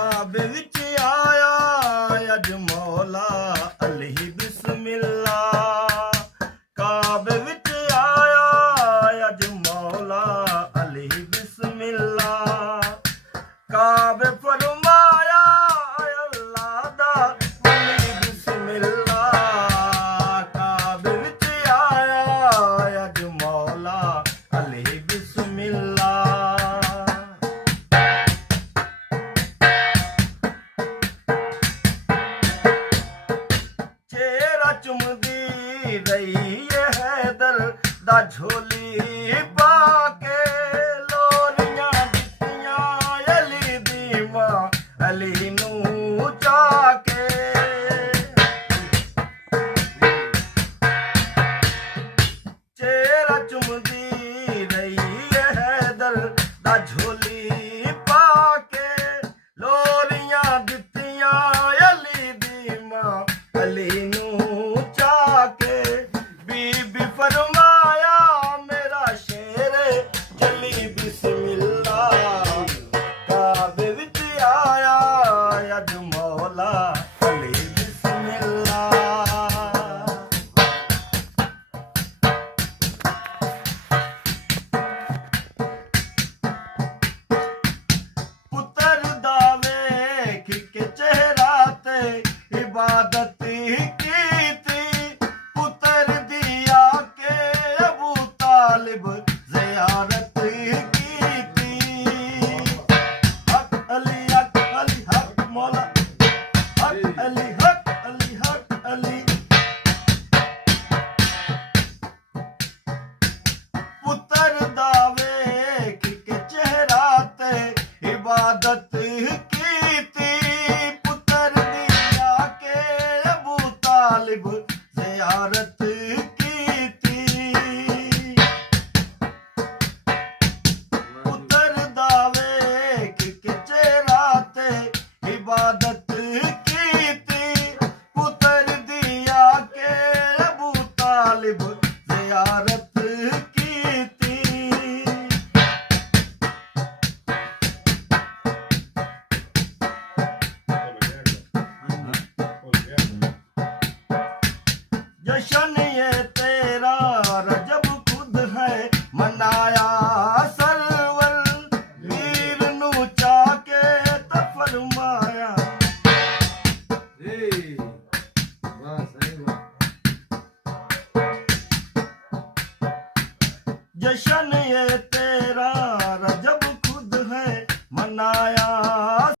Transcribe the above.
ਕਾਬੇ ਵਿੱਚ ਆਇਆ ਅੱਜ ਮੌਲਾ ਅਲੀ ਬਿਸਮਿਲ੍ਲਾ। ਕਾਬੇ ਵਿੱਚ ਆਇਆ ਅੱਜ ਮੌਲਾ ਅਲੀ ਬਿਸਮਿਲ੍ਲਾ। ਕਾਬੇ ਫਰਮਾਇਆ ਅੱਲਾ ਦਾ ਅਲੀ ਬਿਸਮਿਲ੍ਲਾ। ਕਾਬੇ ਵਿੱਚ ਆਇਆ ਅੱਜ ਮੌਲਾ ਅਲੀ ਬਿਸਮਿਲ੍ਲਾ। ਚਿਹਰਾ ਚੁੰਮਦੀ ਰਹੀ ਹੈਦਰ ਦਾ ਝੋਲੀ ਪਾ ਕੇ। ਲੋਰੀਆਂ ਦਿੱਤੀਆਂ ਅਲੀ ਦੀ ਮਾਂ ਅਲੀ